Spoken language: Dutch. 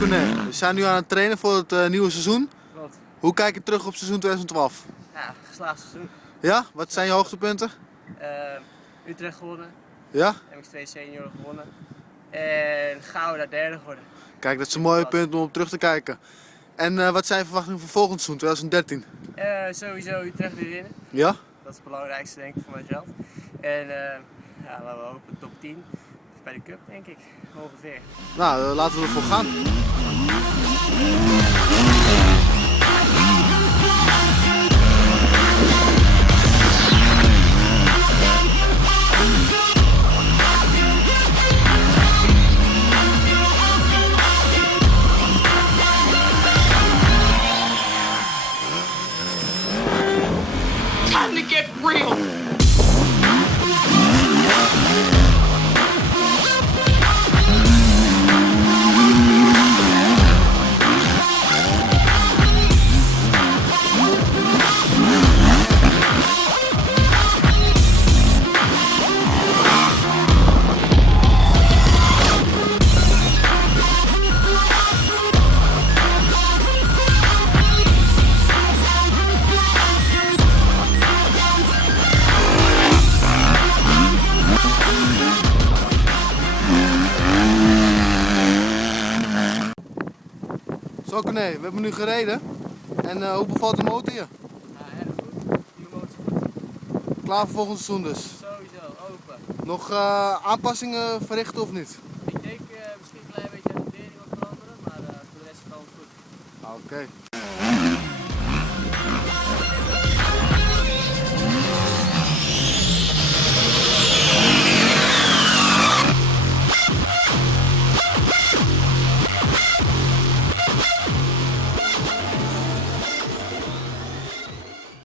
Corné, we zijn nu aan het trainen voor het nieuwe seizoen. Klopt. Hoe kijk je terug op seizoen 2012? Ja, geslaagd seizoen. Ja? Wat zijn je hoogtepunten? Utrecht gewonnen, Ja? MX2 senior gewonnen en Gouda derde geworden. Kijk, dat is een mooie punt om op terug te kijken. En wat zijn je verwachtingen voor volgend seizoen, 2013? Sowieso Utrecht weer winnen, Ja? dat is het belangrijkste denk ik voor mijzelf. En ja, laten we hopen top 10 bij de cup denk ik, ongeveer. Nou, laten we ervoor gaan. Time to get real. Zo Corné, we hebben nu gereden. En hoe bevalt de motor je? Ja, erg goed. Nieuwe motor. Klaar voor volgend seizoen dus. Sowieso, open. Nog aanpassingen verrichten of niet? Ik denk misschien een klein beetje aan de tering wat veranderen, maar voor de rest is het allemaal goed. Oké.